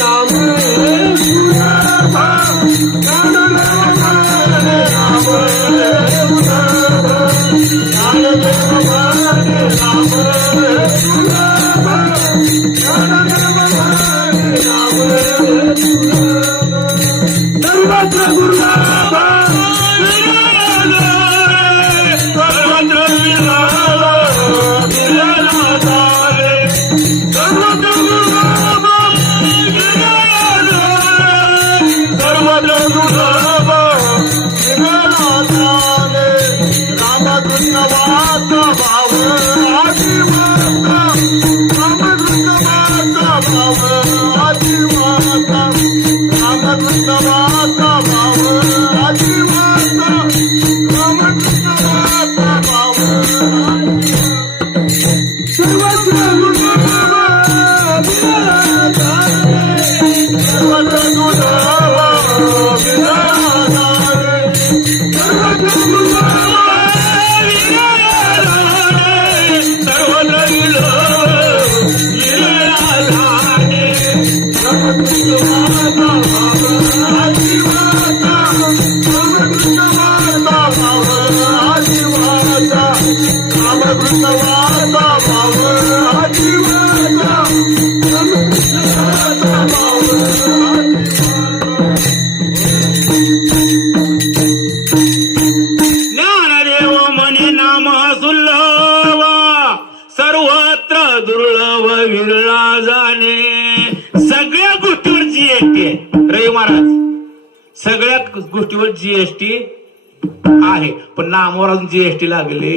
Ram Thank you. विरला सगळ्या गोष्टीवर GST आहे. रवी महाराज सगळ्या गोष्टीवर जीएसटी आहे. पण नामावर अजून जीएसटी लागले.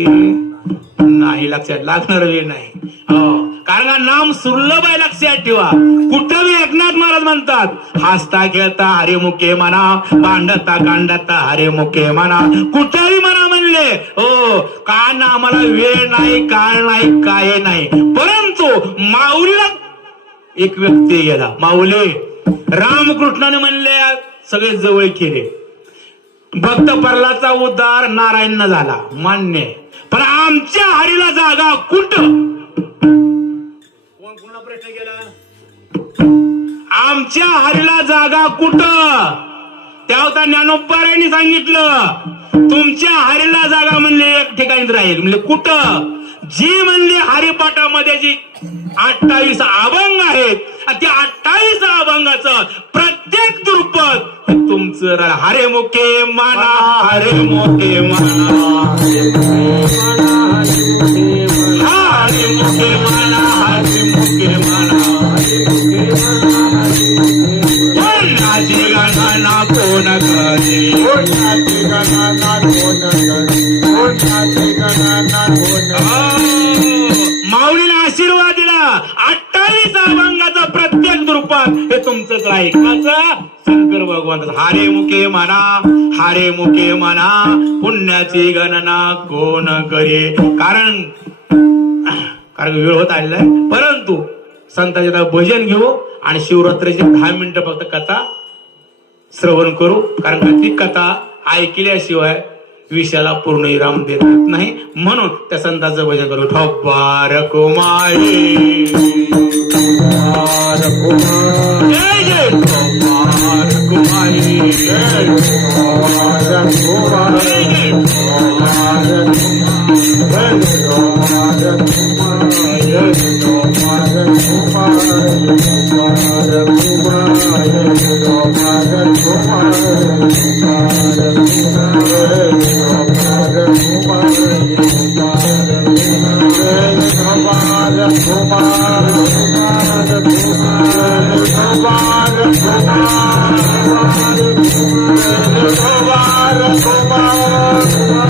नाही लक्षात लागणार वेळ नाही. हो, कारण नाम सुलभ आहे लक्षात ठेवा. कुठं एकनाथ महाराज म्हणतात हसता खेळता हरे मुके म्हणा भांडता कांडता हरे मुके म्हणा कुठेही म्हणा म्हणले हो का ना आम्हाला वेळ नाही काळ नाही काय नाही. परंतु माऊलीला एक व्यक्ती गेला. माऊले रामकृष्णाने म्हणले सगळे जवळ केले. भक्त परलाचा उद्धार नारायण झाला. मान्य. पण आमच्या हरीला जागा कुठं? कोण प्रश्न केला? आमच्या हरीला जागा कुठं? त्या होता ज्ञानोपारायणी सांगितलं. तुमच्या हरीला जागा म्हणले एक ठिकाणी राहील. म्हणजे कुठं? जी म्हणली हरिपाठामध्ये जी अठ्ठावीस अभंग आहेत त्या अठ्ठावीस अभंगाचं प्रत्येक द्रुपद तुमचं हरे मुखे माना हरे मुखे माना. माऊलीला आशीर्वाद दिला. अठ्ठावीस अभंगाचा प्रत्येक रूपात हे तुमचंच आहे. काचा शंकर भगवान हारे मुखे म्हणा हारे मुखे म्हणा पुण्याची गणना कोण करे? कारण कारण वेळ होत आलेला आहे. परंतु संतांचे भजन घेऊ आणि शिवरात्रीचे दहा मिनिटं फक्त कथा श्रवण करू. कारण का ती कथा ऐकल्याशिवाय विषयाला पूर्ण विराम देत नाही. म्हणून त्या संतांचं भजन करू ठोबार कुमारी जय कुमारी जय जय